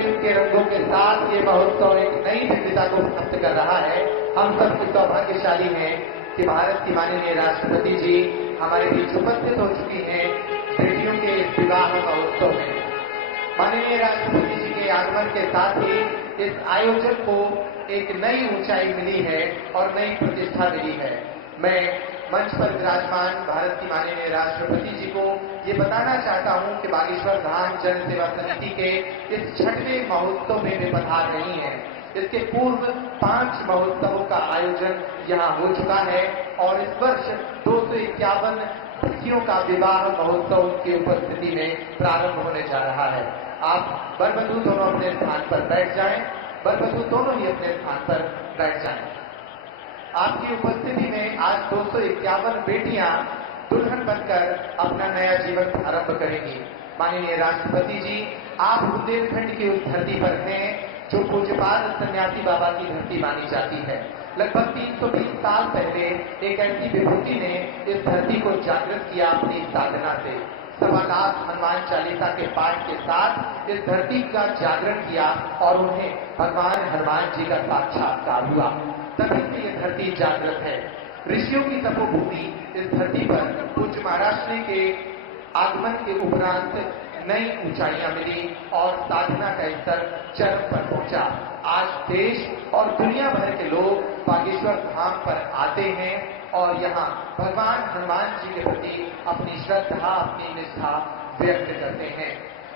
प्रेम के रंगों के साथ ये महोत्सव एक नई दिव्यता को प्राप्त कर रहा है। हम सब सौभाग्यशाली हैं कि भारत की माननीय राष्ट्रपति जी हमारे बीच उपस्थित हो चुकी हैं बेटियों के इस विवाह महोत्सव में। माननीय राष्ट्रपति जी के आगमन के साथ ही इस आयोजन को एक नई ऊंचाई मिली है और नई प्रतिष्ठा मिली है। मैं मंच पर विराजमान भारत की माननीय राष्ट्रपति जी को ये बताना चाहता हूं कि बागेश्वर धाम जन सेवा समिति के इस 6वें महोत्सव में वे पधार रही हैं। इसके पूर्व 5 महोत्सवों का आयोजन यहाँ हो चुका है और इस वर्ष 251 बच्चियों का विवाह महोत्सव की उपस्थिति में प्रारंभ होने जा रहा है। आप वर-वधू दोनों अपने स्थान पर बैठ जाएं। वर-वधू दोनों ही अपने स्थान पर बैठ जाएं। आपकी उपस्थिति में आज 251 बेटियां दुल्हन बनकर अपना नया जीवन प्रारंभ करेंगी। माननीय राष्ट्रपति जी, आप बुंदेलखंड की उस धरती पर हैं जो पूज्यपाद सन्यासी बाबा की धरती मानी जाती है। लगभग 320 साल पहले एक ऐसी विभूति ने इस धरती को जागृत किया अपनी साधना से। 1.25 लाख हनुमान चालीसा के पाठ के साथ इस धरती का जागरण किया और उन्हें भगवान हनुमान जी का साक्षात्कार हुआ। तभी से ये धरती जागृत है। ऋषियों की तपोभूमि इस धरती पर पूज्य महाराज श्री के आगमन के उपरांत नई ऊंचाइयां मिली और साधना का स्तर चरम पर पहुंचा। आज देश और दुनिया भर के लोग बागेश्वर धाम पर आते हैं और यहाँ भगवान हनुमान जी के प्रति अपनी श्रद्धा, अपनी निष्ठा व्यक्त करते हैं।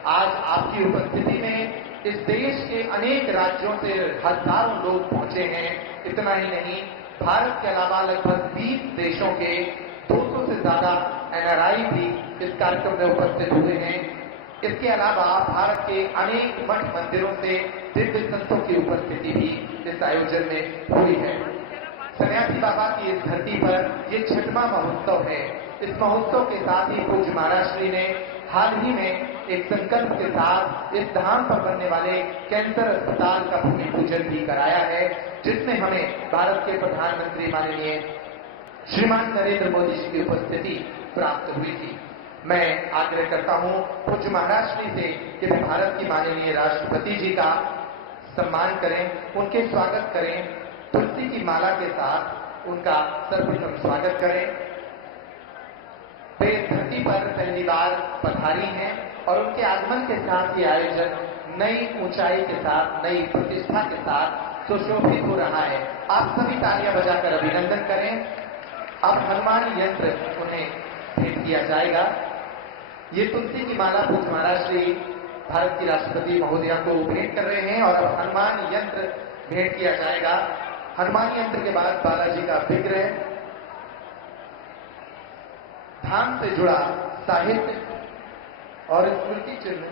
आज आपकी उपस्थिति में इस देश के अनेक राज्यों से हजारों लोग पहुंचे हैं। इतना ही नहीं, भारत के अलावा लगभग 20 देशों के 200 से ज्यादा NRI भी इस कार्यक्रम में उपस्थित हुए हैं। इसके अलावा भारत के अनेक मठ मंदिरों से दिव्य संतों की उपस्थिति भी इस आयोजन में हुई है। सन्यासी बाबा की इस धरती पर ये 6वां महोत्सव है। इस महोत्सव के साथ ही पूज्य महाराज श्री ने हाल ही में एक संकल्प के साथ इस धाम पर बनने वाले कैंसर अस्पताल का भूमि पूजन भी कराया है, जिसमें हमें भारत के प्रधानमंत्री माननीय श्रीमान नरेंद्र मोदी जी की उपस्थिति प्राप्त हुई थी। मैं आग्रह करता हूं पूज्य महाराज श्री से कि वे भारत की माननीय राष्ट्रपति जी का सम्मान करें, उनके स्वागत करें, तुलसी की माला के साथ उनका सर्वप्रथम स्वागत करें। वे धरती पर पहली बार पधारी हैं और उनके आगमन के साथ ये आयोजन नई ऊंचाई के साथ, नई प्रतिष्ठा के साथ सुशोभित हो रहा है। आप सभी तालियां बजाकर अभिनंदन करें। अब हनुमान यंत्र उन्हें भेंट किया जाएगा। ये तुलसी की माला पूज्य महाराज श्री भारत की राष्ट्रपति महोदया को भेंट कर रहे हैं और अब हनुमान यंत्र भेंट किया जाएगा। हनुमान यंत्र के बाद बालाजी का विग्रह, धाम से जुड़ा साहित्य और स्मृति चिन्ह,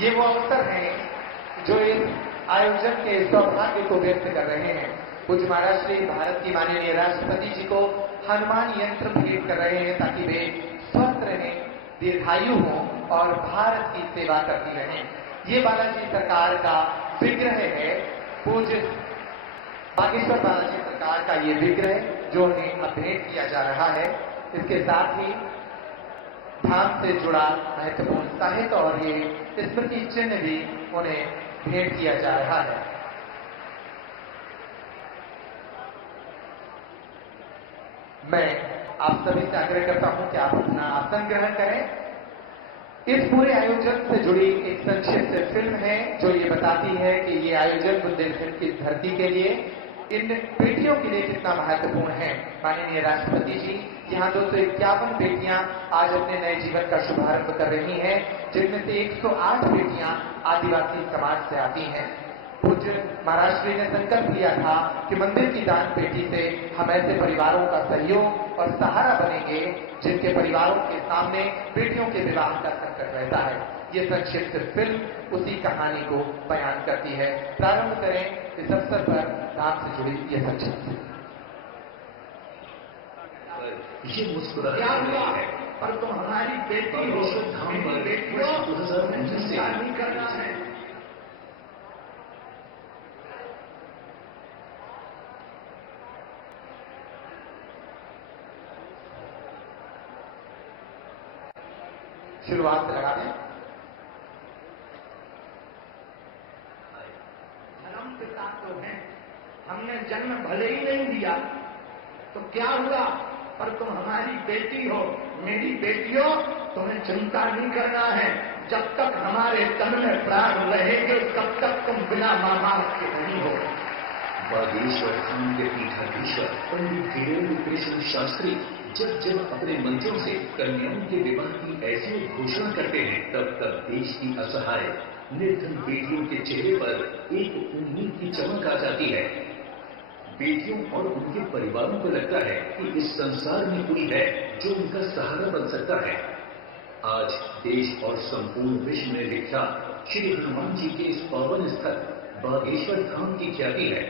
ये वो अवसर हैं जो इस आयोजन के सौभाग्य को व्यक्त कर रहे हैं। पूज्य महाराज श्री भारत की माननीय राष्ट्रपति जी को हनुमान यंत्र भेंट कर रहे हैं ताकि वे स्वस्थ रहें, दीर्घायु हों और भारत की सेवा करती रहें। ये बालाजी सरकार का विग्रह है। पूज्य बागेश्वर बालाजी सरकार का ये विग्रह जो उन्हें भेंट किया जा रहा है। इसके साथ ही धाम से जुड़ा महत्वपूर्ण साहित्य और ये स्मृति चिन्ह भी उन्हें भेंट किया जा रहा है। मैं आप सभी से आग्रह करता हूं कि आप अपना आसन ग्रहण करें। इस पूरे आयोजन से जुड़ी एक संक्षिप्त फिल्म है जो ये बताती है कि ये आयोजन बुंदेलखंड की धरती के लिए, इन बेटियों के लिए कितना महत्वपूर्ण है। माननीय राष्ट्रपति जी, यहाँ 251 बेटियां आज अपने नए जीवन का शुभारंभ कर रही हैं, जिनमें से 108 बेटियां आदिवासी समाज से आती हैं। पूज्य महाराज श्री ने संकल्प लिया था कि मंदिर की दान पेटी से हम ऐसे परिवारों का सहयोग और सहारा बनेंगे जिनके परिवारों के सामने बेटियों के विवाह का संकट रहता है। ये संक्षिप्त फिल्म उसी कहानी को बयान करती है। प्रारंभ करें इस अवसर पर धाम से जुड़ी ये संक्षिप्त। ये मुस्कुरा क्या हुआ? पर तो हमारी बेटी हो, धाम पर बेटी हो, 2019 से नहीं करना है। शुरुआत से लगा दें। जन्म भले ही नहीं दिया तो क्या हुआ, पर तुम हमारी बेटी हो, मेरी बेटियों, तुम्हें चिंता नहीं करना है। जब तक हमारे तन में प्राण रहेंगे तब तक तुम बिना मां बाप के नहीं हो। बागेश्वर धाम के पीठाधीश्वर पंडित धीरेन्द्र कृष्ण शास्त्री जब जब अपने मंत्रों से कन्याओं के विवाह की ऐसी घोषणा करते हैं, तब तब देश की असहाय निर्धन बेटियों के चेहरे पर एक उम्मीद की चमक आ जाती है। बेटियों और उनके परिवारों को लगता है कि इस संसार में कोई है जो उनका सहारा बन सकता है। आज देश और संपूर्ण विश्व में विख्यात श्री हनुमान जी के इस पावन स्थल बागेश्वर धाम की ख्याति है।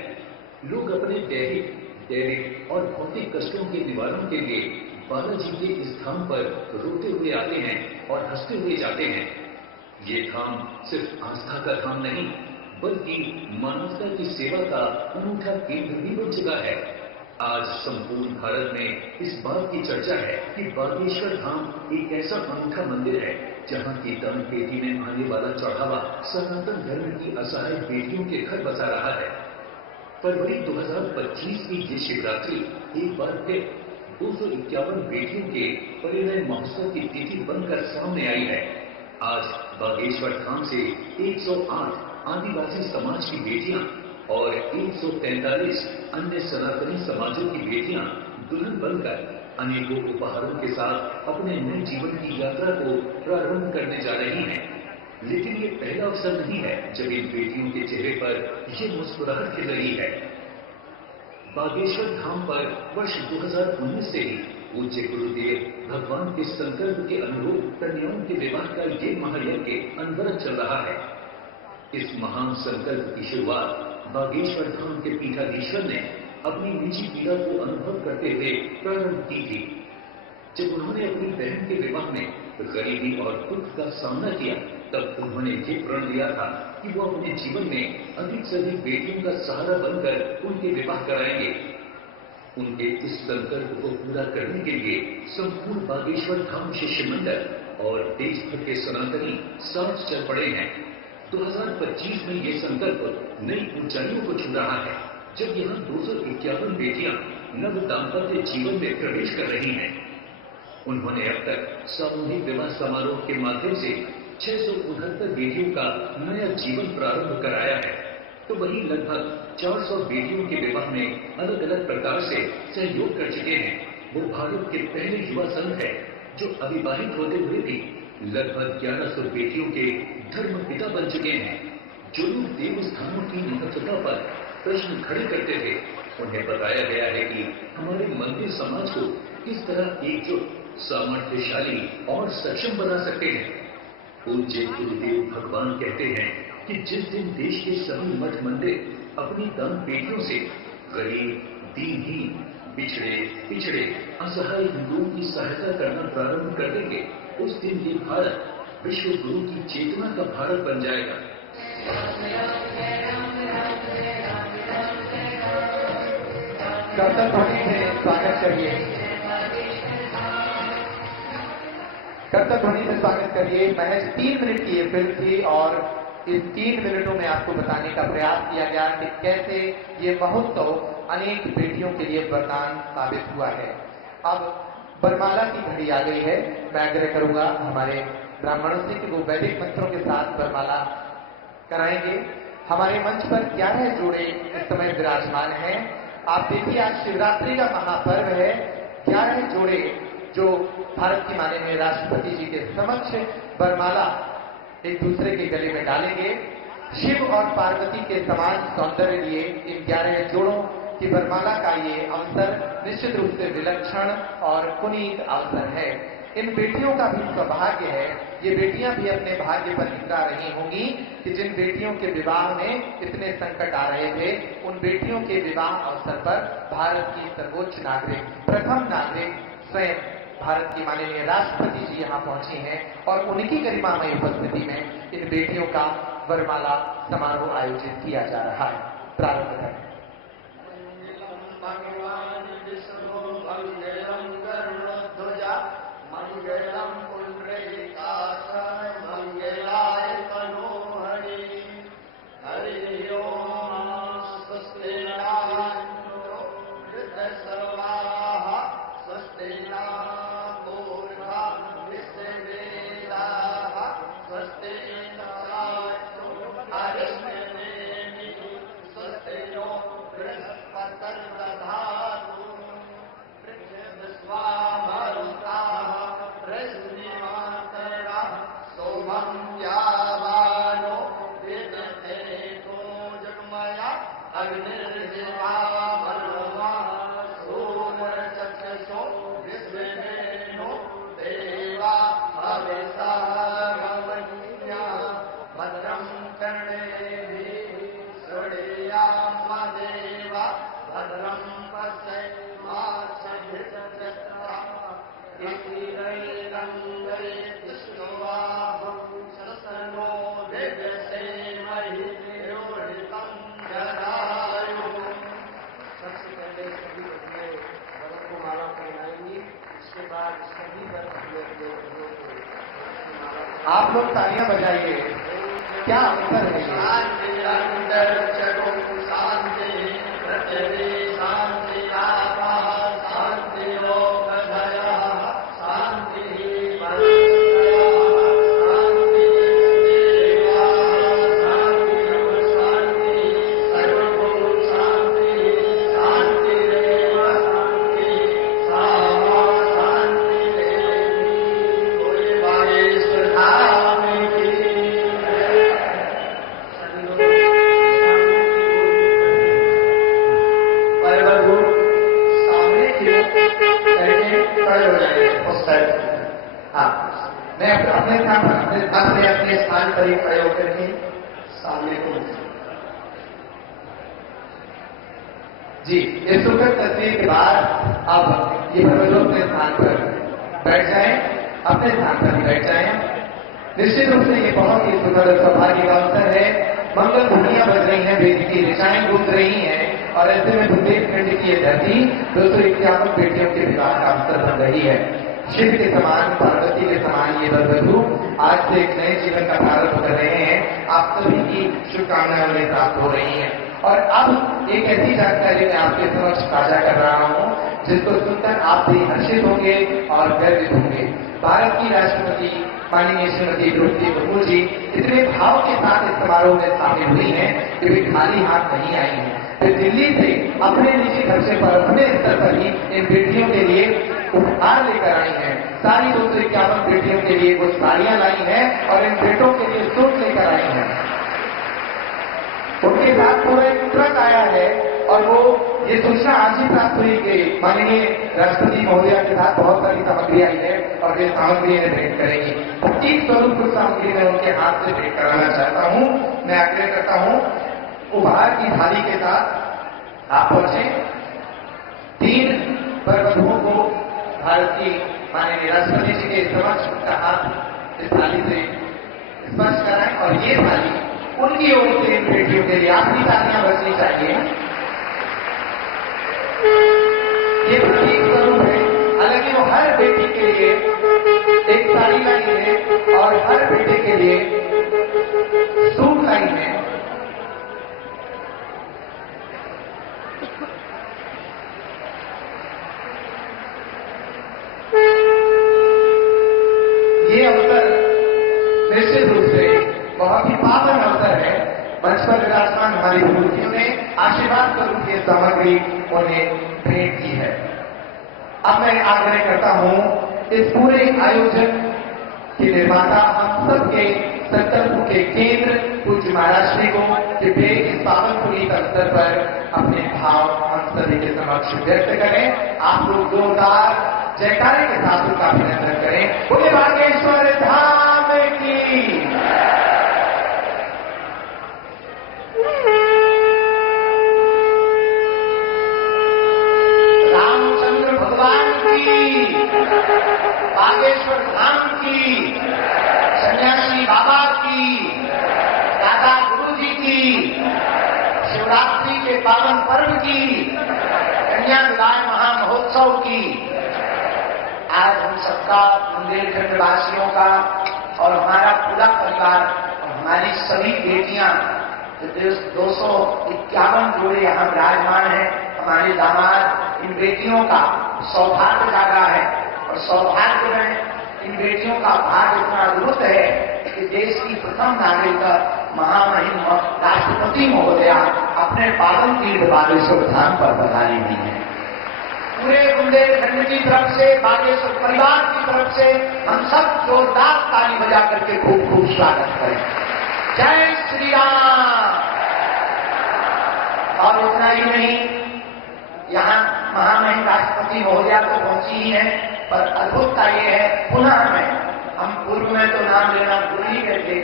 लोग अपने दैहिक और भौतिक कष्टों के निवारण के लिए बालाजी के इस धाम पर रोते हुए आते हैं और हंसते हुए जाते हैं। ये धाम सिर्फ आस्था का धाम नहीं, बल्कि मानवता की सेवा का अनूठा केंद्र भी बन चुका है। आज संपूर्ण भारत में इस बात की चर्चा है कि बागेश्वर धाम एक ऐसा अनूठा मंदिर है जहां की दान पेटी में आने वाला चढ़ावा सनातन धर्म की असहाय बेटियों के घर बसा रहा है। फरवरी 2025 की ये शिवरात्रि एक बार फिर 251 बेटियों के परिणय महोत्सव की तिथि बनकर सामने आई है। आज बागेश्वर धाम से 108 आदिवासी समाज की बेटियां और 143 अन्य सनातनी समाजों की बेटियां दुल्हन बनकर अनेकों उपहारों के साथ अपने नए जीवन की यात्रा को प्रारंभ करने जा रही हैं। लेकिन ये पहला अवसर नहीं है जब इन बेटियों के चेहरे पर ये मुस्कुराहट खिल रही है। बागेश्वर धाम पर वर्ष 2019 से ही पूज्य गुरुदेव भगवान के संकल्प के अनुरूप कन्याओं के विवाह का ये महायज्ञ अनवरत चल रहा है। इस महान संकल्प की शुरुआत बागेश्वर धाम के पीठाधीश्वर ने अपनी निजी पीड़ा को अनुभव करते हुए प्रारंभ की थी। जब उन्होंने अपनी बहन के विवाह में गरीबी और दुख का सामना किया, तब उन्होंने ये प्रण लिया था कि वो अपने जीवन में अधिक से अधिक बेटियों का सहारा बनकर उनके विवाह कराएंगे। उनके इस संकल्प को पूरा करने के लिए संपूर्ण बागेश्वर धाम शिष्य मंडल और देश भर के सनातनी साथ चल पड़े हैं। 2025 में ये संकल्प नई ऊंचाइयों को छू रहा है, जब यहाँ 251 बेटियां नव दाम्पत्य जीवन में प्रवेश कर रही हैं। उन्होंने अब तक सामूहिक विवाह समारोह के माध्यम से 669 बेटियों का नया जीवन प्रारंभ कराया है, तो वहीं लगभग 400 बेटियों के विवाह में अलग अलग प्रकार से सहयोग कर चुके हैं। वो भारत के पहले युवा संघ है जो अविवाहित होते हुए भी लगभग 1100 बेटियों के धर्म पिता बन चुके हैं। जो लोग देव स्थानों की महत्वता पर प्रश्न खड़े करते थे, उन्हें बताया गया है कि हमारे मंदिर समाज को किस तरह एकजुट, सामर्थ्यशाली और सक्षम बना सकते हैं। पूज्य गुरुदेव भगवान कहते हैं कि जिस दिन देश के सभी मठ मंदिर अपनी दान पेटियों से गरीब, दीनहीन, पिछड़े असहाय हिंदुओं की सहायता करना प्रारंभ कर देंगे, उस दिन ये भारत विश्व गुरु की चेतना का भारत बन जाएगा। कर्तव्य ध्वनि से स्वागत करिए, कर्तव्य ध्वनि से स्वागत करिए। महज 3 मिनट की ये फिल्म थी और इस 3 मिनटों में आपको बताने का प्रयास किया गया कि कैसे ये महोत्सव अनेक बेटियों के लिए वरदान साबित हुआ है। अब वरमाला की घड़ी आ गई है। मैं आग्रह करूंगा हमारे ब्राह्मणों से कि वो वैदिक मंत्रों के साथ वरमाला कराएंगे। हमारे मंच पर 11 जोड़े इस समय विराजमान हैं। आप देखिए, आज शिवरात्रि का महापर्व है। 11 जोड़े जो भारत की माननीय राष्ट्रपति जी के समक्ष वरमाला एक दूसरे के गले में डालेंगे। शिव और पार्वती के समान सौंदर्य लिए इन 11 जोड़ों की वरमाला का ये अवसर निश्चित रूप से विलक्षण और पुनीत अवसर है। इन बेटियों का भी सौभाग्य है, ये बेटियां भी अपने भाग्य पर इतरा रही होंगी कि जिन बेटियों के विवाह में इतने संकट आ रहे थे, उन बेटियों के विवाह अवसर पर भारत की सर्वोच्च नागरिक, प्रथम नागरिक स्वयं भारत की माननीय राष्ट्रपति जी यहाँ पहुंची हैं और उनकी गरिमामय उपस्थिति में इन बेटियों का वरमाला समारोह आयोजित किया जा रहा है। प्रारंभ करें। हरि ओम स्वस्ति नारायण आप लोग तालियां बजाइए, क्या अवसर है ये। मैं अपने स्थान पर अपने स्थान पर ही खड़े होकर के सामने को जी इस सुखद तस्वीर के बाद अब ये लोग अपने स्थान पर बैठ जाएं, अपने स्थान पर ही बैठ जाएं। निश्चित रूप से ये बहुत ही सुखद सौभाग्य का अवसर है। मंगल ध्वनियां बज रही हैं, वेद की ऋचाएं गूंज रही हैं और ऐसे में बुंदेलखंड की ये धरती 251 बेटियों के विवाह का अवसर बन रही है। शिव के समान, पार्वती के समान ये वधू आज से एक नए जीवन का प्रारंभ कर रहे हैं। आप सभी की शुभकामनाएं उन्हें प्राप्त हो रही हैं। और अब एक ऐसी जानकारी मैं आपके समक्ष साझा कर रहा हूं जिसको सुनकर आप भी हर्षित होंगे और गर्वित होंगे। भारत की राष्ट्रपति माननीय श्रीमती द्रौपदी मुर्मू जी इतने भाव के साथ इस समारोह में शामिल हुई हैं कि वे खाली हाथ नहीं आई हैं। वे दिल्ली से अपने निजी खर्चे पर अपने स्तर पर ही इन बेटियों के लिए उपहार लेकर आई हैं। सारी 251 बेटियों के लिए कुछ साड़ियां लाई हैं और इन बेटों के लिए सूट लेकर आई हैं। उनके साथ पूरा एक ट्रक आया है और वो ये सूचना आज ही प्राप्त हुई कि माननीय राष्ट्रपति महोदया के साथ बहुत सारी सामग्री आई है और वे सामग्री इन्हें भेंट करेंगी। प्रतीक स्वरूप कुछ सामग्री मैं उनके हाथ से भेंट कराना चाहता हूं। मैं आग्रह करता हूं उपहार की थाली के साथ आप पहुंचे। 3 वधुओं को भारत की माननीय राष्ट्रपति जी के समक्ष उनका हाथ इस थाली से स्पर्श कराएं और ये थाली उनकी ओर से इन बेटियों के लिए आपकी तालियां बजनी चाहिए। ये प्रतीक स्वरूप है। हालांकि वो हर बेटी के लिए एक साड़ी लाई है और हर बेटे के लिए सूट लाई है। ये अवसर निश्चित रूप से बहुत ही पावन अवसर है। मंच पर विराजमान हमारी मूर्तियों ने आशीर्वाद स्वरूप ये सामग्री उन्हें भेंट की है। अब मैं आग्रह करता हूं इस पूरे आयोजन के निर्माता हम सबके संकल्प के केंद्र पूज्य महाराज श्री को कि वे इस पावन पुनीत अवसर पर अपने भाव हम सभी के समक्ष व्यक्त करें। आप लोग जोरदार जयकारे के साथ उनका अभिनंदन करें। बोले बागेश्वर धाम की। रामचंद्र भगवान की, बागेश्वर धाम की, सन्यासी बाबा की, दादा गुरु जी की, शिवरात्रि के पावन पर्व की, कन्या विवाह महामहोत्सव की। आज हम सबका बुंदेलखंड वासियों का और हमारा पूरा परिवार और हमारी सभी बेटियां 251 जोड़े यहाँ विराजमान है। हमारे दामाद इन बेटियों का सौभाग्य जागा है और सौभाग्य में इन बेटियों का भाग्य इतना अद्भुत है कि देश की प्रथम नागरिक महामहिम राष्ट्रपति महोदया अपने पावन तीर्थ बागेश्वर धाम पर पधारी हुई है। पूरे बुंदेलखंड की तरफ से, बागेश्वर परिवार की तरफ से हम सब जोरदार ताली बजा करके खूब खूब स्वागत करें। जय श्री राम। और उतना ही नहीं, यहाँ महामहिम राष्ट्रपति महोदया तो पहुंची ही है, पर अद्भुतता ये है पुनः में हम पूर्व में तो नाम लेना भूल ही गए थे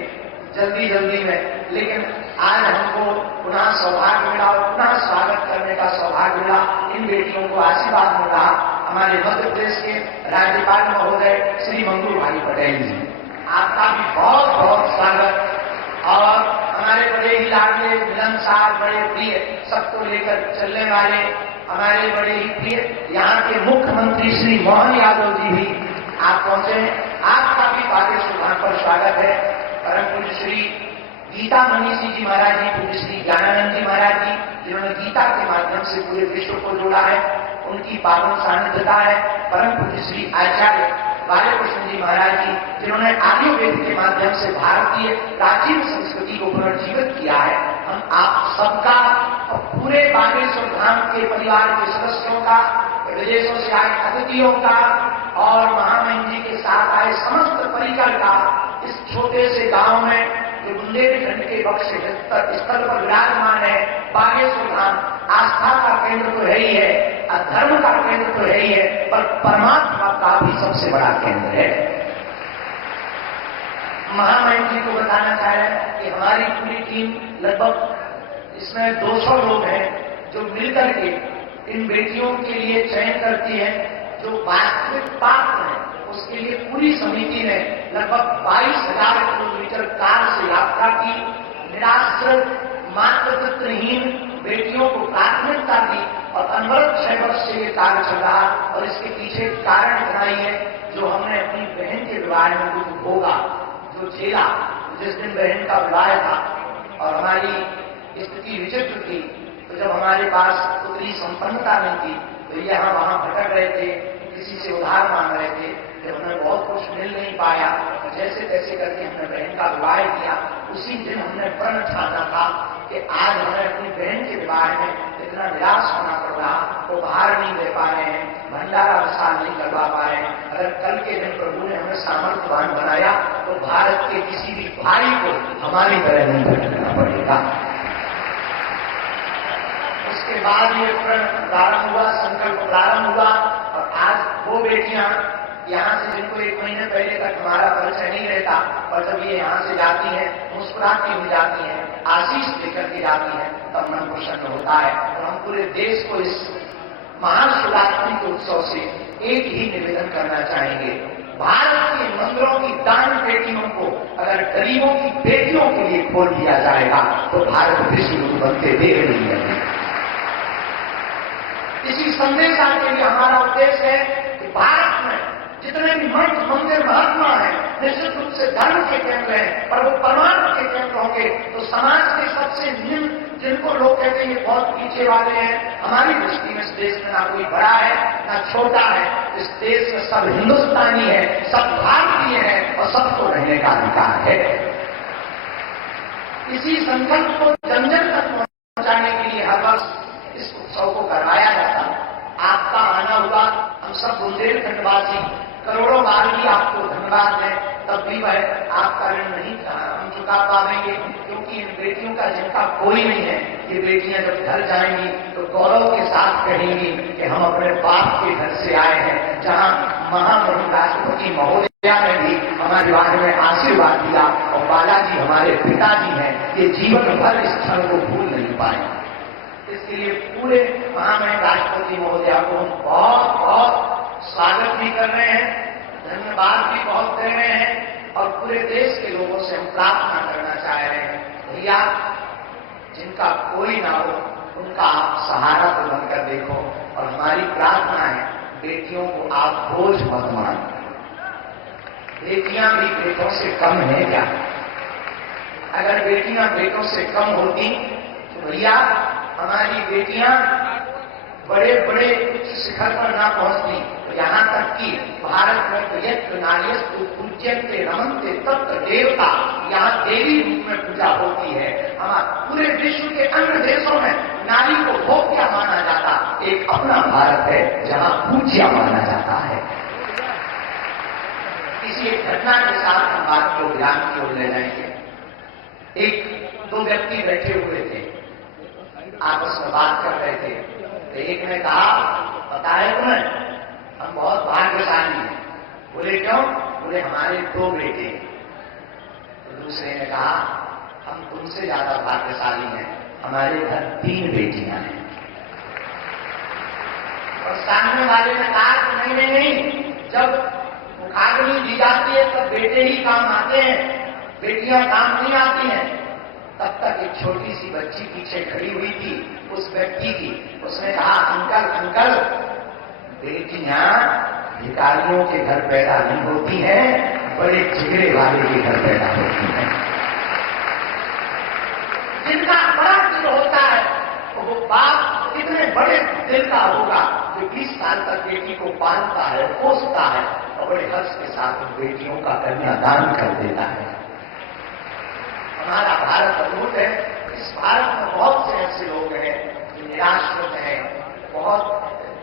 जल्दी में, लेकिन आज हमको पुनः सौभाग्य मिला और पुनः स्वागत करने का सौभाग्य मिला। इन बेटियों को आशीर्वाद मिला हमारे मध्य प्रदेश के राज्यपाल महोदय श्री मंगू भाई पटेल जी। आपका भी बहुत बहुत स्वागत। और हमारे बड़े ही लाडले मिलनसार, बड़े प्रिय, सबको लेकर चलने वाले हमारे बड़े ही प्रिय यहाँ के मुख्यमंत्री श्री मोहन यादव जी भी आप पहुंचे। आपका भी बागेश्वर धाम पर स्वागत है। परम पूज्य श्री गीता मनीषी जी महाराज जी, पूज्य श्री ज्ञानानंद जी महाराज जी, जिन्होंने गीता के माध्यम से पूरे विश्व को जोड़ा है, उनकी पावन सानिध्यता है। परम पूज्य श्री आचार्य बालकृष्ण जी महाराज जी, जिन्होंने आयुर्वेद के माध्यम से भारतीय प्राचीन संस्कृति को पुनर्जीवित किया है। हम आप सबका और पूरे बागेश्वर धाम के परिवार के सदस्यों का, विदेशों से आए अतिथियों का और महामहिम जी के साथ आए समस्त परिकर का इस छोटे से गांव में जो बुंदेलखंड के बक्स स्थल पर विराजमान है, बागेश्वर धाम आस्था का केंद्र तो है ही है, धर्म का केंद्र तो है ही है, पर परमात्मा का भी सबसे बड़ा केंद्र है। महामहिम जी को बताना चाह रहे हैं कि हमारी पूरी टीम लगभग इसमें 200 लोग हैं जो मिलकर के इन बेटियों के लिए चयन करती है। जो वास्तविक पात्र है उसके लिए पूरी समिति ने लगभग 22,000 किलोमीटर कार से यात्रा की। निराश्रित मातृत्वहीन बेटियों को प्राथमिकता दी और अनवरत 6 वर्ष से ये कार्य चल रहा। और इसके पीछे कारण इतना ही है, जो हमने अपनी बहन के विवाह में दुख भोगा, जो झेला, जिस दिन बहन का विवाह था और हमारी स्थिति विचित्र थी, तो जब हमारे पास उतनी संपन्नता नहीं थी तो ये हम वहां भटक रहे थे, किसी से उधार मांग रहे थे, जब हमें बहुत कुछ मिल नहीं पाया तो जैसे तैसे करके हमने बहन का विवाह किया। उसी दिन हमने प्रण ठाना था कि आज हमें अपनी बहन के विवाह में इतना निराश होना पड़ रहा, वो बाहर नहीं दे पा रहे हैं, भंडारा विशाल नहीं करवा पा रहे हैं। अगर कल के दिन प्रभु ने हमें सामर्थ्यवान बनाया तो भारत के किसी भी भाई को हमारी तरह नहीं भटकना पड़ेगा। उसके बाद ये प्रण प्रारंभ हुआ, संकल्प प्रारंभ हुआ और आज वो बेटियां यहाँ से, जिनको 1 महीने पहले तक हमारा परिचय नहीं रहता, और जब ये यहाँ से जाती हैं, मुस्कुराती हुई जाती हैं, आशीष लेकर के जाती हैं, तब मन प्रसन्न होता है। और हम पूरे देश को इस महाशिवरात्रि के उत्सव से एक ही निवेदन करना चाहेंगे, भारत के मंदिरों की दान पेटियों को अगर गरीबों की बेटियों के लिए खोल दिया जाएगा तो भारत विश्व गुरु बनते देर नहीं लगेगा। इसी संदेशा के लिए हमारा उद्देश्य है कि भारत में जितने भी मठ मंदिर महात्मा हैं, निश्चित रूप से धर्म के केंद्र हैं, पर वो परमात्मा के केंद्र होंगे तो समाज के सबसे निम्न, जिनको लोग कहते हैं ये बहुत पीछे वाले हैं, हमारी दृष्टि में इस देश में ना कोई बड़ा है ना छोटा है, इस देश में सब हिंदुस्तानी है, सब भारतीय है और सबको रहने का अधिकार है। इसी संकल्प को जन जन तक पहुंचाने के लिए हर वर्ष इस उत्सव को करवाया जाता है। आपका आना हुआ, हम सब बुंदेलखंडवासी करोड़ों बार भी आपको धन्यवाद दें, तब भी वह आपका ऋण नहीं हम चुका पाएंगे, क्योंकि इन बेटियों का जिनका कोई नहीं है, ये बेटियां जब घर जाएंगी तो गौरव के साथ कहेंगी कि हम अपने बाप के घर से आए हैं, जहां महामहिम राष्ट्रपति महोदया ने भी हमारे बारे में आशीर्वाद दिया और बालाजी हमारे पिताजी हैं, ये जीवन भर इस क्षण को भूल नहीं पाए। इसके लिए पूरे महामहिम राष्ट्रपति महोदया को हम बहुत बहुत स्वागत भी कर रहे हैं, धन्यवाद भी बहुत दे रहे हैं और पूरे देश के लोगों से हम प्रार्थना करना चाह रहे हैं, भैया जिनका कोई ना हो उनका आप सहारा तो बनकर देखो। और हमारी प्रार्थना है, बेटियों को आप बोझ मत मानो। बेटियां भी बेटों से कम है क्या? अगर बेटियां बेटों से कम होती तो भैया हमारी बेटियां बड़े बड़े उच्च शिखर पर ना पहुंचती। यहाँ तक कि भारत में तो यत्र नार्यस्तु पूज्यन्ते रमन्ते तत्र देवता, यहाँ देवी रूप में पूजा होती है। हमारे पूरे विश्व के अन्य देशों में नारी को भोग्या माना जाता, एक अपना भारत है जहाँ पूज्या माना जाता है। इसी एक घटना के साथ हम बात को ज्ञान की ओर ले जाएंगे। 1-2 व्यक्ति बैठे हुए थे, आपस में बात कर रहे थे, तो एक ने कहा, पता है तुम्हें हम बहुत भाग्यशाली हैं। बोले क्यों? बोले हमारे 2 बेटे। तो दूसरे ने कहा, हम तुमसे ज्यादा भाग्यशाली हैं, हमारे घर 3 बेटियां हैं। और सामने वाले ने कहा कि नहीं नहीं नहीं, जब मुखाग्नि दी जाती है तब बेटे ही काम आते हैं, बेटियां काम नहीं आती हैं। तब तक एक छोटी सी बच्ची पीछे खड़ी हुई थी, उस व्यक्ति की। उसने कहा, अंकल अंकल, बेटियां भिखारियों के घर पैदा नहीं होती हैं, बड़े जिगरे वाले के घर पैदा होती हैं। जिनका बड़ा दिल होता है तो वो बाप इतने बड़े दिल का होगा जो 20 साल तक बेटी को पालता है, पोसता है और बड़े हर्ष के साथ उन बेटियों का कन्यादान कर देता है। हमारा भारत अद्भुत है। इस भारत में बहुत से ऐसे लोग हैं जो निराश्रित हैं, बहुत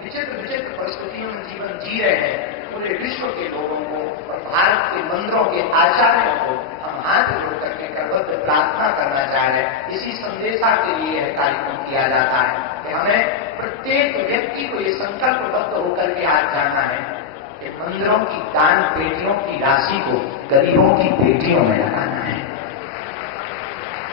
विचित्र विचित्र परिस्थितियों में जीवन जी रहे हैं। पूरे विश्व के लोगों को और भारत के मंदिरों के आचार्यों को हम हाथ जोड़ करके करबद्ध प्रार्थना करना चाह रहे हैं। इसी संदेशा के लिए यह कार्यक्रम किया जाता है कि हमें प्रत्येक व्यक्ति को ये संकल्पबद्ध होकर के आज जाना है कि मंदिरों की दान पेटियों की राशि को गरीबों की पेटियों में लगाना है।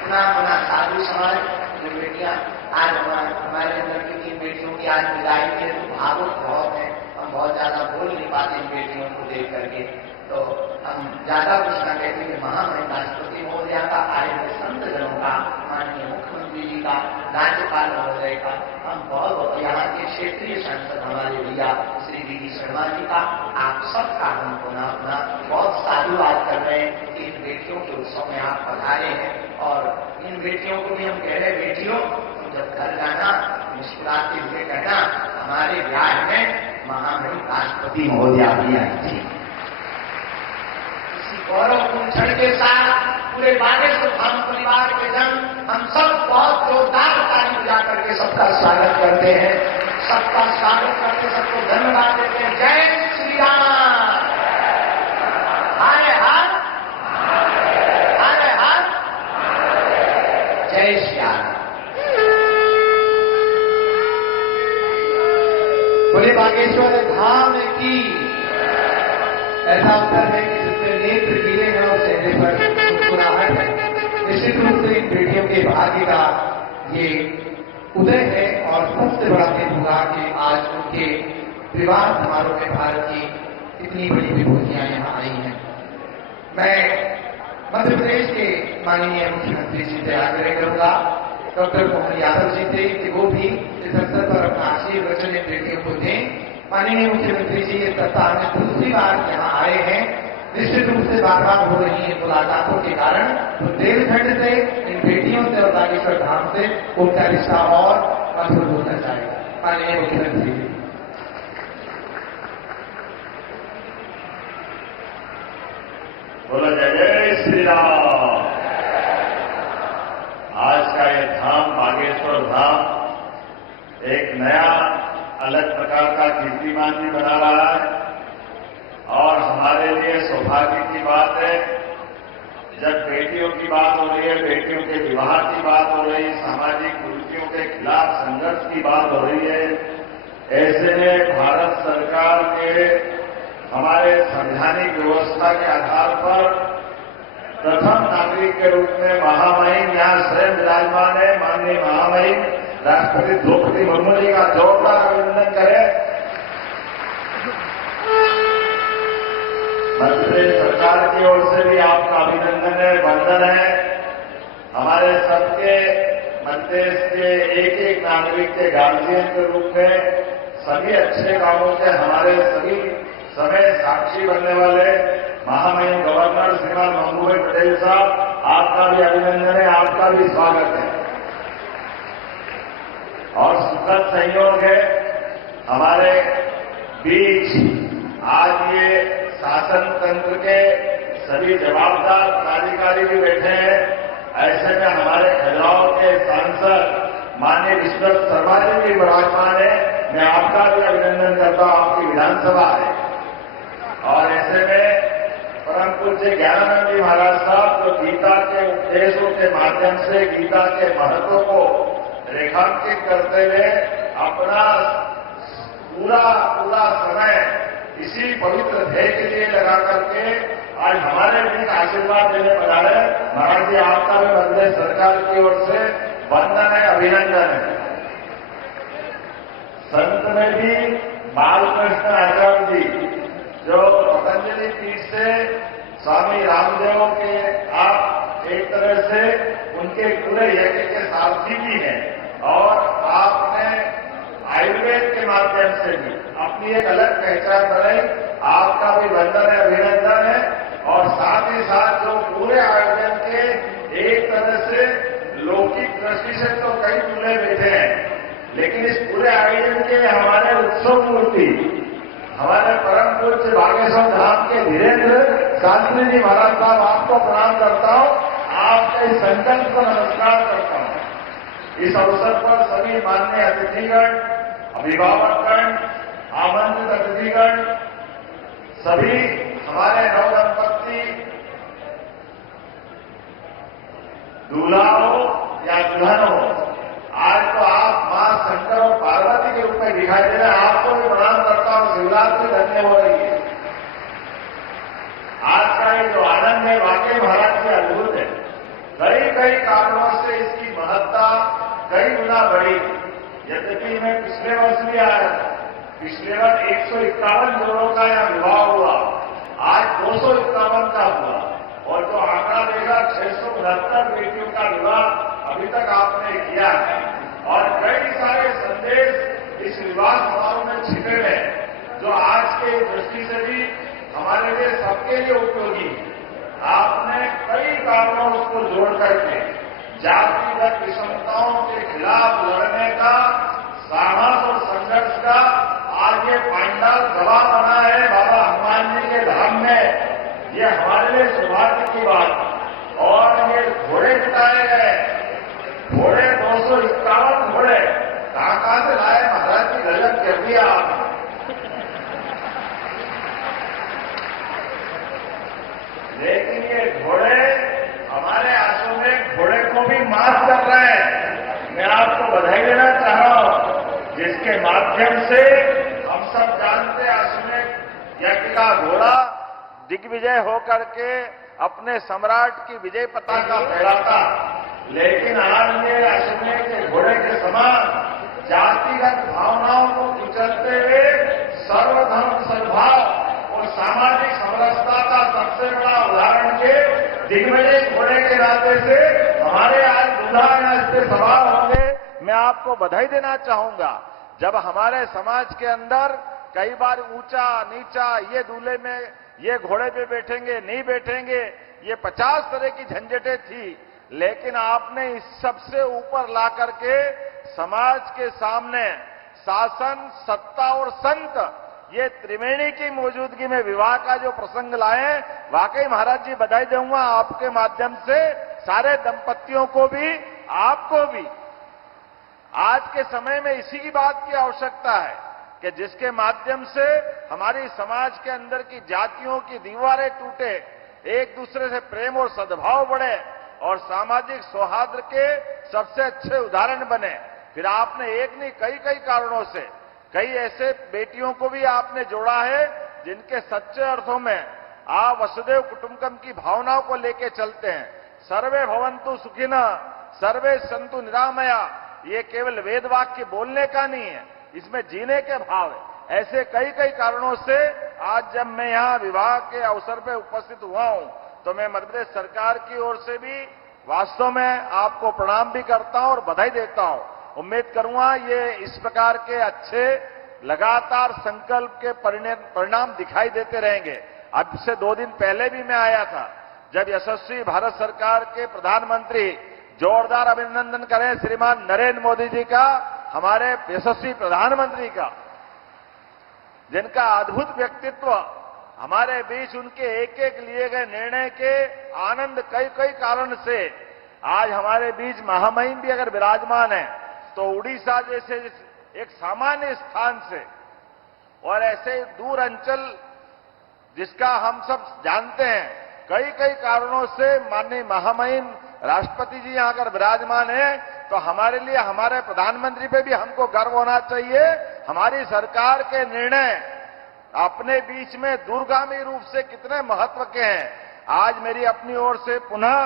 अपना साधु समाज जो बेटियां आज हमारे अंदर की 3 बेटियों की आज विदाई की है, तो भावुक बहुत है। हम बहुत ज्यादा बोल नहीं पाते इन बेटियों को देख करके, तो हम ज्यादा कुछ न कहते कि महामहिम राष्ट्रपति महोदया का, आए हुए संत जनों का, माननीय मुख्यमंत्री जी का, राज्यपाल महोदय का, हम बहुत यहाँ के क्षेत्रीय सांसद हमारे भैया श्री वी डी शर्मा जी का, आप सबका हम पुनः बहुत साधुवाद कर रहे हैं कि इन बेटियों के उत्सव में आप पधारे हैं। और इन बेटियों को भी हम कह रहे हैं, बेटियों जब घर जाना मुस्कुराते हुए कहना हमारे ब्याह में महामहिम राष्ट्रपति महोदया भी आई थी। इसी गौरवपूर्ण क्षण के साथ पूरे बागेश्वर धाम परिवार के जन हम सब बहुत जोरदार ताली बजा करके सबका स्वागत करते हैं, सबका स्वागत करते, सबको धन्यवाद देते हैं। जय श्री राम। हरे हर हरे हर जय श्री राम। बोले बागेश्वर धाम की। ऐसा अवसर है कि जिसमें नेत्र गिरे हैं और चेहरे पर मुस्कुराहट है। निश्चित रूप से इन बेटियों के भाग्य का ये उदय है और सबसे बड़ा दिन हुआ कि आज उनके विवाह समारोह में भारत की इतनी बड़ी विभूतियां यहाँ आई हैं। मैं मध्य प्रदेश के माननीय मुख्यमंत्री जी से आग्रह करूंगा, डॉक्टर मोहन यादव जी से, कि वो भी इस अवसर पर अपना आशीर्वचन इन बेटियों को दें। माननीय मुख्यमंत्री जी इस सप्ताह में दूसरी बार यहाँ आए हैं। निश्चित रूप से बार बार हो रही है मुलाकातों के कारण तो देवखंड से, इन बेटियों से और बागेश्वर धाम से उनका रिश्ता और मधुर होना चाहिए। माननीय मुख्यमंत्री जी। बोला जय श्री राम। आज का ये धाम बागेश्वर धाम एक नया अलग प्रकार का कीर्तिमान भी बना रहा है और हमारे लिए सौभाग्य की बात है जब बेटियों की बात हो रही है, बेटियों के विवाह की बात हो रही है, सामाजिक कुरीतियों के खिलाफ संघर्ष की बात हो रही है। ऐसे में भारत सरकार के हमारे संवैधानिक व्यवस्था के आधार पर प्रथम नागरिक के रूप में महामहिम यहाँ स्वयं विराजमान है। माननीय महामहिम राष्ट्रपति द्रौपदी मुर्मू जी का जोरदार अभिनंदन करें। मध्य प्रदेश सरकार की ओर से भी आपका अभिनंदन है, वंदन है। हमारे सबके मध्य प्रदेश के एक एक नागरिक के गार्जियन के रूप में सभी अच्छे कामों के हमारे सभी समय साक्षी बनने वाले महामहिम गवर्नर श्रीमान मंगूभाई पटेल साहब, आपका भी अभिनंदन है, आपका भी स्वागत है। और सुखद संयोग है हमारे बीच आज ये शासन तंत्र के सभी जवाबदार पदाधिकारी भी बैठे हैं। ऐसे में हमारे खजुराहो के सांसद माननीय विश्वनाथ शर्मा जी भी विराजमान है। मैं आपका भी अभिनंदन करता हूं, आपकी विधानसभा है। और ऐसे में परम पूज्य ज्ञानानंद जी महाराज साहब जो गीता के उपदेशों के माध्यम से गीता के महत्व को रेखांकित करते हुए अपना पूरा समय इसी पवित्र ध्येय के लिए लगा करके आज हमारे बीच आशीर्वाद देने बना रहे। महाराज जी आपका भी मध्य प्रदेश सरकार की ओर से वंदन है, अभिनंदन है। संत में भी बालकृष्ण आचार्य जी जो पतंजलि पीठ से स्वामी रामदेव के आप एक तरह से उनके पूरे यज्ञ के सारथी भी हैं और आपने आयुर्वेद के माध्यम से भी अपनी एक अलग पहचान बनाई। आपका भी वंदन है, अभिनंदन है। और साथ ही साथ जो पूरे आयोजन के एक तरह से लौकिक दृष्टि से तो कई दूल्हे बैठे हैं, लेकिन इस पूरे आयोजन के हमारे उत्सव मूर्ति हमारे परम पूज्य बागेश्वर धाम के धीरेन्द्र शास्त्री जी महाराज साहब, आपको प्रणाम करता हूं, आपके संकल्प को नमस्कार करता हूं। इस अवसर पर सभी माननीय अतिथिगण, अभिभावकगण, आमंत्रित अतिथिगण, सभी हमारे नवदंपति दूल्हा हो या दुल्हन हो, आज तो आप मां शंकर और पार्वती के रूप में दिखाई दे रहे हैं। आपको भी प्रणाम करता हूं, शिवरात्रि धन्य हो रही है। आज का ये जो आनंद है वाकई महाराज की अद्भुत है। कई कई कारणों से इसकी महत्ता कई गुना बढ़ी। यद्यपि मैं पिछले वर्ष भी आया था, पिछले वर्ष 151 जोड़ों का यह विवाह हुआ, आज 251 का हुआ, और जो आंकड़ा देगा 669 बेटियों का विवाह अभी तक आपने किया है। और कई सारे संदेश इस विवाह समारोह में छिपे हुए हैं, जो आज के दृष्टि से भी हमारे लिए सबके लिए उपयोगी है। आपने कई कारणों को जोड़ करके जातिगत विषमताओं के खिलाफ लड़ने का साहस और संघर्ष का आज ये पांडाल गवाह बना है बाबा हनुमान जी के धाम में। ये हमारे लिए सौभाग्य की बात। और ये घोड़े जिताए गए, घोड़े 251 घोड़े कहां से लाए महाराज की गजब कर दिया आपने। लेकिन ये घोड़े हमारे आंसू में घोड़े को भी माफ कर रहे हैं। मैं आपको बधाई देना चाह रहा हूं, जिसके माध्यम से हम सब जानते अश्वमेध यज्ञ का घोड़ा दिग्विजय होकर के अपने सम्राट की विजय पताका फहराता। लेकिन आज ये अश्वमेध के घोड़े के समान जातिगत भावनाओं को कुचलते हुए सर्वधर्म सद्भाव और सामाजिक समरसता का सबसे बड़ा उदाहरण के दिग्विजय घोड़े के नाते से हमारे आज दूल्हा यहाँ इस पे सवार होंगे। मैं आपको बधाई देना चाहूंगा। जब हमारे समाज के अंदर कई बार ऊंचा नीचा, ये दूल्हे में ये घोड़े पे बैठेंगे नहीं बैठेंगे, ये 50 तरह की झंझटें थी, लेकिन आपने इस सबसे ऊपर ला करके समाज के सामने शासन, सत्ता और संत, ये त्रिवेणी की मौजूदगी में विवाह का जो प्रसंग लाए, वाकई महाराज जी बधाई दूंगा आपके माध्यम से सारे दंपतियों को भी, आपको भी। आज के समय में इसी की बात की आवश्यकता है कि जिसके माध्यम से हमारी समाज के अंदर की जातियों की दीवारें टूटे, एक दूसरे से प्रेम और सद्भाव बढ़े और सामाजिक सौहार्द के सबसे अच्छे उदाहरण बने। फिर आपने एक नहीं कई कई कारणों से कई ऐसे बेटियों को भी आपने जोड़ा है जिनके सच्चे अर्थों में आप वसुदेव कुटुंबकम की भावनाओं को लेके चलते हैं। सर्वे भवन्तु सुखिनः, सर्वे सन्तु निरामया, ये केवल वेद वाक्य बोलने का नहीं है, इसमें जीने के भाव है। ऐसे कई कई कारणों से आज जब मैं यहां विवाह के अवसर पर उपस्थित हुआ हूं, तो मैं मध्य प्रदेश सरकार की ओर से भी वास्तव में आपको प्रणाम भी करता हूं और बधाई देता हूं। उम्मीद करूंगा ये इस प्रकार के अच्छे लगातार संकल्प के परिणाम दिखाई देते रहेंगे। अब से 2 दिन पहले भी मैं आया था, जब यशस्वी भारत सरकार के प्रधानमंत्री, जोरदार अभिनंदन करें श्रीमान नरेंद्र मोदी जी का, हमारे यशस्वी प्रधानमंत्री का, जिनका अद्भुत व्यक्तित्व, हमारे बीच उनके एक एक लिए गए निर्णय के आनंद कई कई कारण से आज हमारे बीच महामहिम भी अगर विराजमान है, तो उड़ीसा जैसे एक सामान्य स्थान से और ऐसे दूर अंचल जिसका हम सब जानते हैं, कई कई कारणों से माननीय महामहिम राष्ट्रपति जी यहां अगर विराजमान है, तो हमारे लिए, हमारे प्रधानमंत्री पे भी हमको गर्व होना चाहिए। हमारी सरकार के निर्णय अपने बीच में दूरगामी रूप से कितने महत्व के हैं। आज मेरी अपनी ओर से पुनः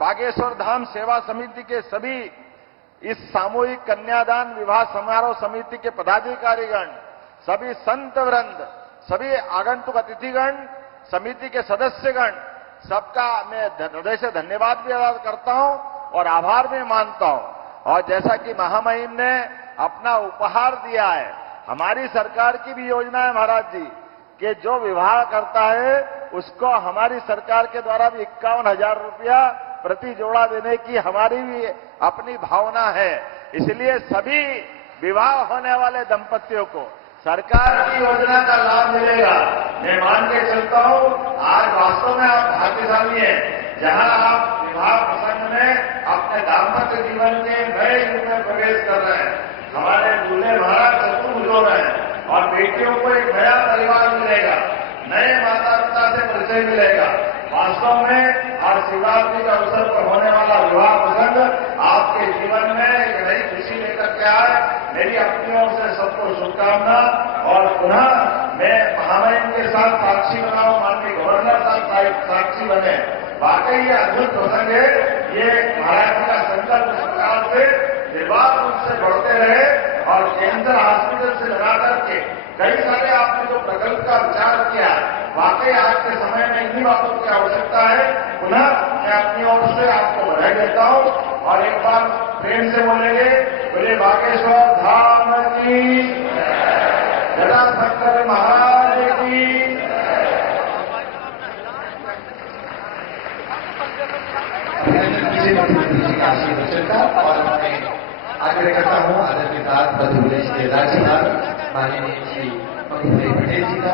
बागेश्वर धाम सेवा समिति के सभी इस सामूहिक कन्यादान विवाह समारोह समिति के पदाधिकारीगण, सभी संत वृंद, सभी आगंतुक अतिथिगण, समिति के सदस्यगण, सबका मैं हृदय से धन्यवाद भी अदा करता हूं और आभार भी मानता हूं। और जैसा कि महामहिम ने अपना उपहार दिया है, हमारी सरकार की भी योजना है महाराज जी कि जो विवाह करता है उसको हमारी सरकार के द्वारा भी 51,000 रुपया प्रति जोड़ा देने की हमारी भी अपनी भावना है। इसलिए सभी विवाह होने वाले दंपतियों को सरकार की योजना का लाभ मिलेगा। मैं मान के चलता हूं, आज वास्तव में आप भाग्यशाली हैं, जहां आप विवाह प्रसंग में अपने दाम्पत्य जीवन के नए युग में प्रवेश कर रहे हैं। हमारे दूल्हे महाराज चतुर्भुज हो रहे हैं और बेटियों को एक नया परिवार मिलेगा, नए माता पिता से परिचय मिलेगा। वास्तव में आज शिवरात्रि के अवसर पर होने वाला विवाह प्रसंग आपके जीवन में एक नई खुशी लेकर के आए। मेरी अपनी ओर से सबको शुभकामना। और पुनः मैं महामहिम के साथ साक्षी बनाऊं, माननीय गवर्नर साहब साक्षी बने। वाकई ये अद्भुत प्रसंग है। ये महाराज का संकल्प सरकार से निर्बाध रूप से बढ़ते रहे और कैंसर हॉस्पिटल से लगा करके कई सारे आपने जो प्रकल्प का विचार किया, वाकई आज के समय में इन्हीं बातों की आवश्यकता है। पुनः मैं अपनी ओर से आपको बधाई देता हूं और एक बार प्रेम से बोलेंगे, बोले बागेश्वर धाम की, जटाशंकर महाराज की। मुख्यमंत्री जी का आशीर्वचन का और मैं आग्रह करता हूं आदर के साथ मध्य प्रदेश के राज्यपाल माननीय श्री प्रफुल्ल पटेल जी का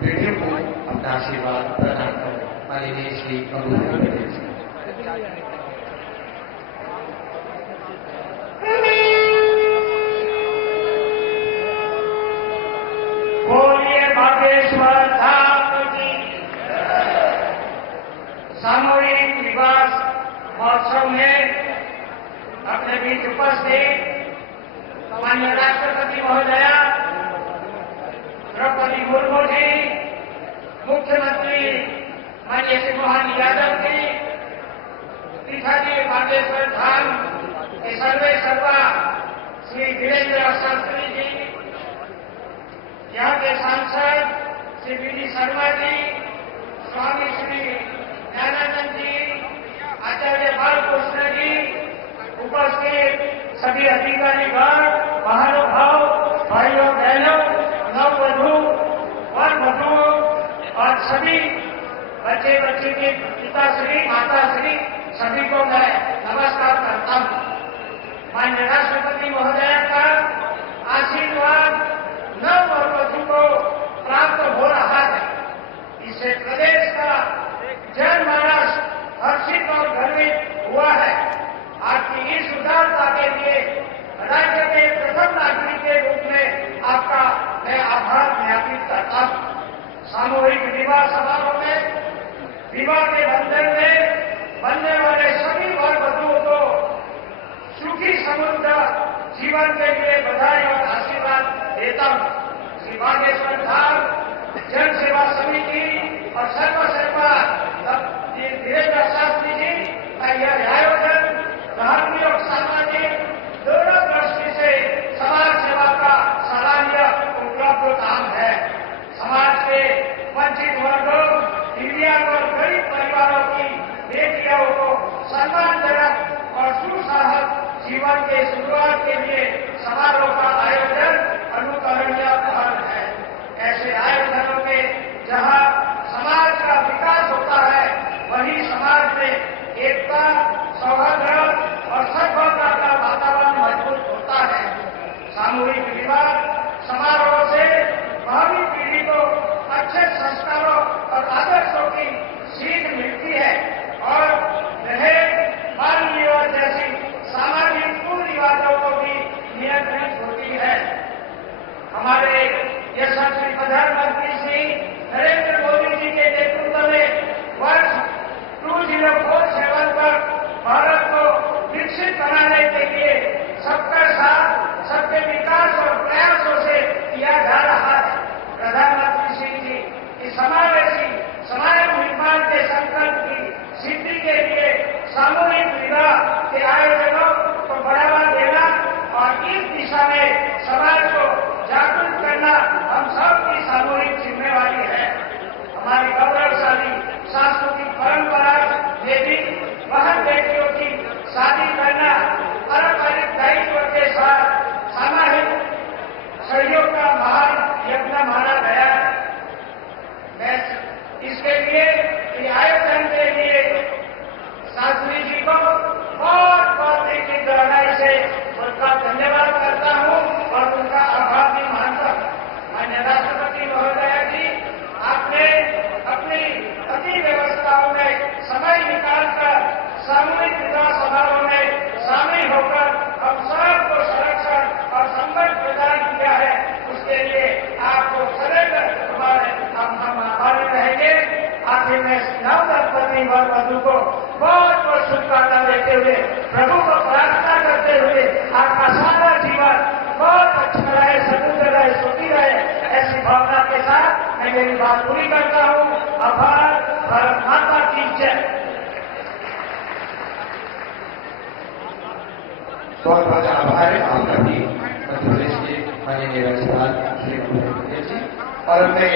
बेटियों को अपना आशीर्वाद प्रदान करें। माननीय श्री प्रफुल्ल पटेल जी। बोलिए बागेश्वर धाम की। सामूहिक विवाह महोत्सव में अपने बीच उपस्थित माननीय राष्ट्रपति महोदया द्रौपदी मुर्मू जी, मुख्यमंत्री माननीय श्री मोहन यादव जी, पीठाधीश बागेश्वर धाम के सर्वे सर्वा श्री वीरेंद्र शास्त्री जी, यहाँ के सांसद श्री वी.डी. शर्मा जी, स्वामी श्री ज्ञानानंद जी, आचार्य बालकृष्ण जी, उपस्थित सभी अधिकारीगण, महानुभाव, भाइयों बहनों, नववधू वर वधु और सभी बच्चे बच्ची के पिताश्री माताश्री सभी को मैं नमस्कार करता हूँ। माननीय राष्ट्रपति महोदया का आशीर्वाद नव और वधु को प्राप्त हो रहा है। इससे प्रदेश का जनमानस हर्षित और गर्वित हुआ है। आपकी इस उदारता के लिए राज्य के प्रथम नागरिक के रूप में आपका मैं आभार ज्ञापित करता हूँ। सामूहिक विवाह समारोह में विवाह के बंधन में बनने वाले सभी वर वधुओं को सुखी समृद्ध जीवन के लिए बधाई और आशीर्वाद देता हूँ। श्री बागेश्वर धाम जन सेवा समिति और सर्वसेवा वीरेंद्र शास्त्री जी का यह आयोजन धार्मिक और सामाजिक दोनों दृष्टि से समाज सेवा का सराहनीय उपलब्ध काम है। समाज के वंचित वर्गों, दिव्यांग और गरीब परिवारों की बेटियों को सम्मानजनक और सुसाहस जीवन के शुरुआत के लिए समारोह का आयोजन अनुकरणीय पहल है। ऐसे आयोजनों में जहां समाज का विकास होता है, वहीं समाज में एकता, सौहार्द और सद्भावना का वातावरण मजबूत होता है। सामूहिक विवाह समारोह से भावी पीढ़ी को अच्छे संस्कारों और आदर्शों की सीख मिलती है और दहेज, बाल विवाह जैसी सामाजिक कुरीतियों को भी नियंत्रित होती है। हमारे यशस्वी प्रधानमंत्री श्री नरेंद्र मोदी जी के नेतृत्व में वर्ष 2047 तक भारत को विकसित बनाने के लिए सबका साथ, सबके विकास और प्रयासों से किया जा रहा है। प्रधानमंत्री श्री जी की समावेशी समाज निर्माण के संकल्प की सिद्धि के लिए सामूहिक विवाह के आयोजनों को बढ़ावा देना और इस दिशा में समाज को जागरूक करना हम सबकी सामूहिक जिम्मेवारी है। हमारी गौरवशाली सांस्कृतिक परंपरा में भी बहन बेटियों की शादी करना पारंपरिक दायित्व के साथ पत्नी वर वधु को बहुत बहुत शुभकामना देते हुए, प्रभु को प्रार्थना करते हुए आपका सारा जीवन बहुत अच्छा रहे, समृद्ध रहे, सुखी रहे, ऐसी भावना के साथ मैं मेरी बात पूरी करता हूँ। आभार, भारत माता की जय। बहुत बहुत आभार है आपका भी मध्य प्रदेश के माननीय राज्यपाल श्री पटेल जी। और मैं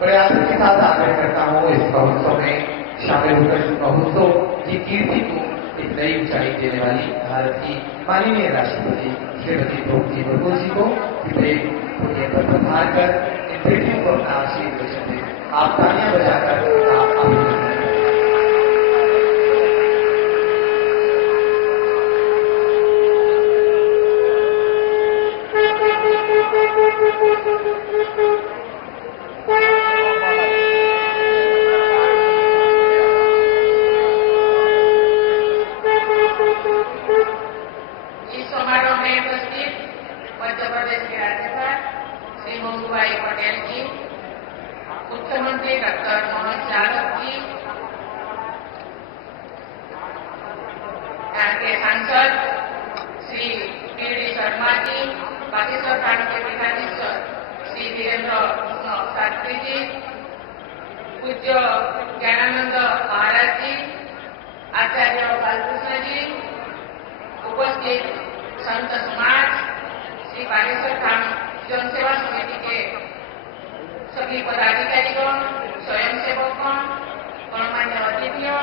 प्रयासों के साथ आग्रह करता हूँ इस महोत्सव में शामिल होकर इस महोत्सव की कीर्ति को एक नई ऊंचाई देने वाली भारत की माननीय राष्ट्रपति श्रीमती द्रौपदी मुर्मू जी को पोडियम पर पधार कर इन बेटियों को अपना आशीर्वचन दें। आप तालियां बजाकर आप अभिनंदन करें। मुख्यमंत्री डॉक्टर मोहन यादव जी, यहाँ के सांसद श्री पी.डी. शर्मा जी, बागेश्वर थाना के पीठाधीश्वर श्री वीरेंद्र शास्त्री जी, पूज्य ज्ञानानंद महाराज जी, आचार्य बालकृष्ण जी, उपस्थित संत समाज, श्री बागेश्वर थाना जनसेवा समिति के सभी पदाधिकारीगण, स्वयंसेवकगण, गणमान्य अतिथियों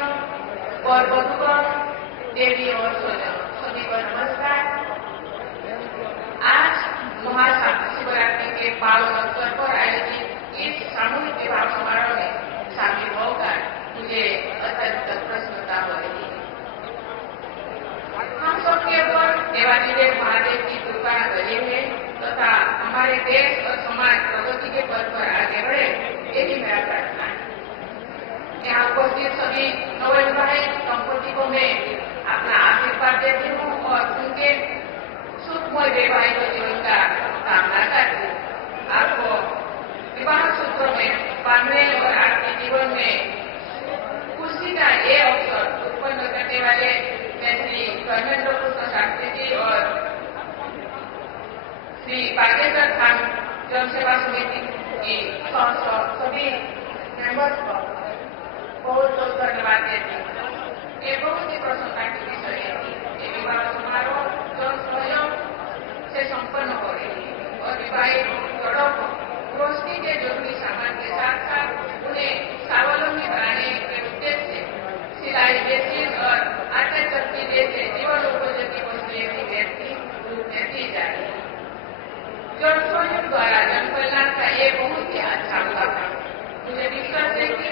और बधुगण, देवी और स्वजन, सभी को नमस्कार। आज महाशिवरात्रि के पावन अवसर पर आयोजित इस सामूहिक विवाह समारोह में शामिल होकर मुझे अत्यंत प्रसन्नता हो रही है। हम सबके ऊपर देवाधिदेव महादेव की कृपा बनी है तथा हमारे देश और समाज प्रगति के पथ पर आगे बढ़े, यही मेरा प्रार्थना है। यहाँ उपस्थित सभी नवविवाहित दंपति को मैं अपना आशीर्वाद देती हूँ और उनके सुखमय वैवाहिक जीवन का कामना करती हूँ। आपको विवाह सूत्र में बांधने और आपके जीवन में खुशी का ये अवसर उत्पन्न करने वाले श्री धर्मेंद्र कृष्ण शास्त्री जी और श्री बागेश्वर थान जनसेवा समिति की सभी मेंबर्स को बहुत बहुत धन्यवाद देती हूँ। ये बहुत ही प्रसन्नता की विषय है। ये विवाह समारोह जन सहयोग से संपन्न हो रही है और विवाहित जोड़ों को रोशनी के जरूरी सामान के साथ साथ उन्हें स्वावलंबी बनाने के उद्देश्य से सिलाई मशीन और आटा चक्की जैसे जीवन उपयोगी वस्तुएं भी दी जा रही है। जन सहयोग द्वारा जन कल्याण का ये बहुत ही अच्छा उदाहरण है। मुझे विश्वास है कि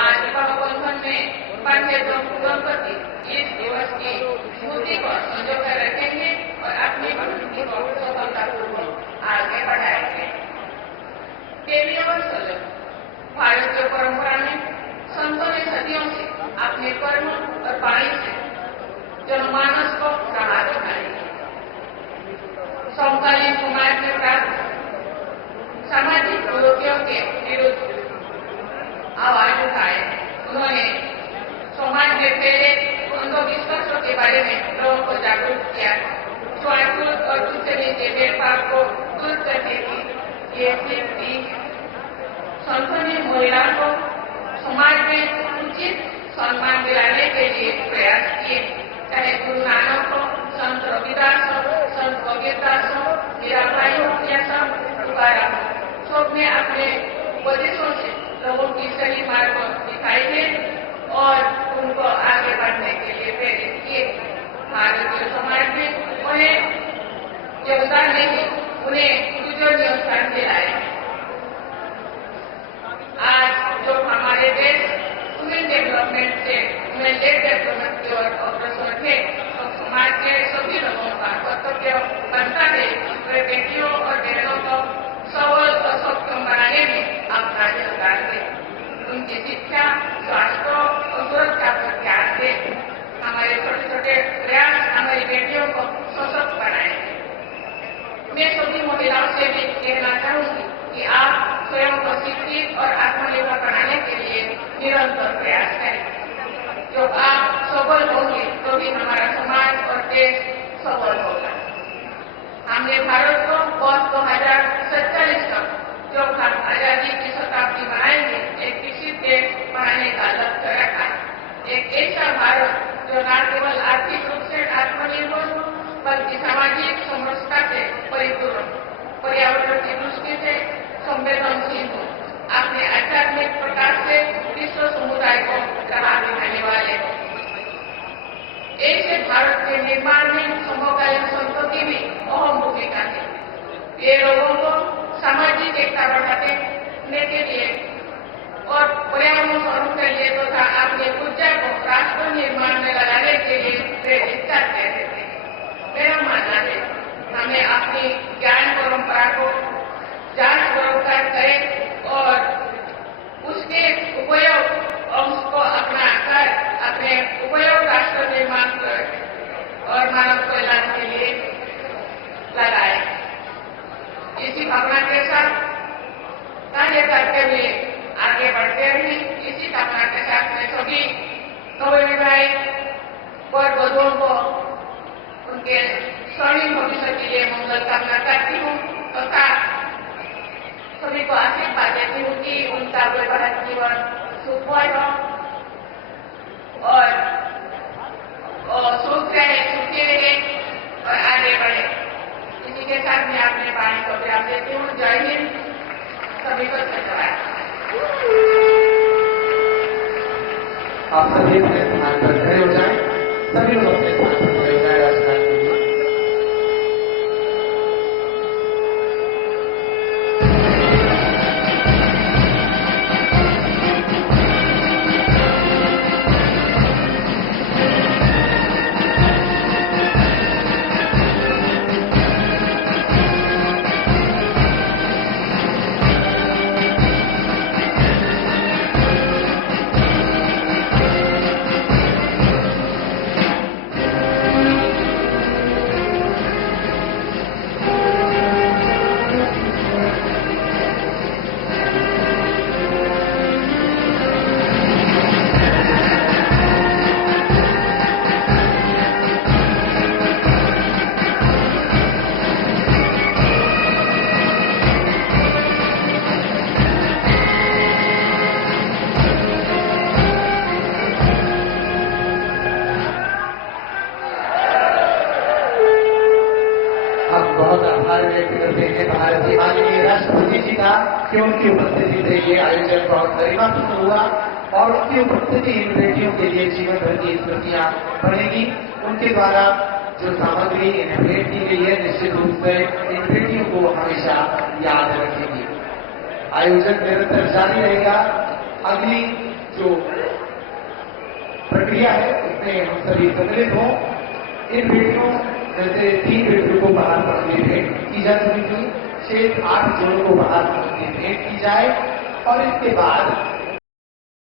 आज विवाह बंधन में बांधे दंपति इस दिवस की स्मृति को संजो कर रखेंगे और अपनी प्रकृति को सफलतापूर्वक आगे बढ़ाएंगे। देवी और स्वजन, भारतीय परंपरा में संतों ने सदियों से अपने कर्म और वाणी से जनमानस को राह दिखाई है। समकालीन समाज में प्राप्त सामाजिक कुरीतियों के विरुद्ध आवाज उठाए। उन्होंने समाज में फैले अंधविश्वासों के बारे में लोगों को जागरूक किया। स्वार्थपूर्ण और तुच्छ नीचे भेदभाव को दूर करने की ये सीख दी। संतों ने महिलाओं को समाज में उचित सम्मान दिलाने के लिए प्रयास किए। चाहे गुरु नानक हो, संत रविदास हो, संत कबीरदास हो, मीराबाई हो या संत तुकाराम हो, सबने अपने उपदेशों से लोगों की सही मार्ग दिखाई है और उनको आगे बढ़ने के लिए प्रेरित किए। भारतीय समाज में उन्हें योगदान नहीं, उन्हें पूजनीय स्थान दिलाए। आज जो हमारे देश वुमेन डेवलपमेंट से वुमेन लेड डेवलपमेंट की ओर अग्रसर है, तो समाज के सभी लोगों का कर्तव्य बनता है कि बेटियों और बहनों को सबल और सक्षम बनाने में अपना योगदान दें। उनकी शिक्षा, स्वास्थ्य और सुरक्षा पर ध्यान दें। हमारे छोटे छोटे प्रयास हमारी बेटियों को सशक्त बनाएंगे। मैं सभी महिलाओं से भी कहना चाहूंगी कि आप स्वयं को शिक्षित और आत्मनिर्भर बनाने के लिए निरंतर प्रयास करें। जो आप सबल होंगे तो भी हमारा समाज और देश सबल होगा। हमने भारत को वर्ष 2047 तक जब हम आजादी की शताब्दी मनाएंगे एक विकसित देश बनाने का लक्ष्य रखा है। एक ऐसा भारत जो न केवल आर्थिक रूप से आत्मनिर्भर हो बल्कि सामाजिक समरसता से परिपूर्ण, पर्यावरण की दृष्टि से संवेदनशील हो, अपने आध्यात्मिक प्रकाश से विश्व समुदाय को राह दिखाने वाले। ऐसे भारत के निर्माण में समकालीन संस्कृति भी अहम भूमिका है। ये लोगों को सामाजिक एकता बढ़ाने के लिए और पर्यावरण संरक्षण के लिए तथा अपनी ऊर्जा को राष्ट्र निर्माण में लगाने के लिए प्रेरित करते रहते हैं। मेरा मानना है हमें अपनी ज्ञान परंपरा को जांच पड़ताल करें और उसके उपयोग अंश को अपना कर अपने उपयोग राष्ट्र निर्माण और मानव कल्याण के लिए लगाए। इसी भावना के साथ कार्य करते हुए आगे बढ़ते हुए इसी भावना के साथ मैं सभी नवविवाहित और वधुओं को उनके स्वर्णिम भविष्य के लिए मंगल कामना करती हूँ तथा सभी को आशीर्वाद देती हूँ कि उनका वैवाहिक जीवन सुखमय हो और सुख रहे, सुखी रहे और आगे बढ़े। इसी के साथ मैं अपने वाणी को विराम देती हूँ। जय हिंद, सभी को धन्यवाद। आप सभी अपने स्थान पर खड़े हो जाएं, सभी लोग अपने स्थान पर खड़े हो जाएं राजस्थान के लिए। बहुत आभार व्यक्त करते हैं भारत के माननीय राष्ट्रपति जी का कि उनकी उपस्थिति से ये आयोजन बहुत गरिमापूर्ण हुआ और उनकी उपस्थिति इन बेटियों के लिए जीवन भर की स्मृतियां बनेगी। उनके द्वारा जो सामग्री इन्हें भेंट की गई है निश्चित रूप से इन बेटियों को हमेशा याद रखेगी। आयोजन निरंतर जारी रहेगा। अगली जो प्रक्रिया है उसमें हम सभी सम्मिलित हों। इन बेटियों जैसे 3 बेटियों को बाहर पढ़ने भेंट की जा चुकी थी, 6-8 जोड़ों को बाहर पढ़ने भेंट की जाए और इसके बाद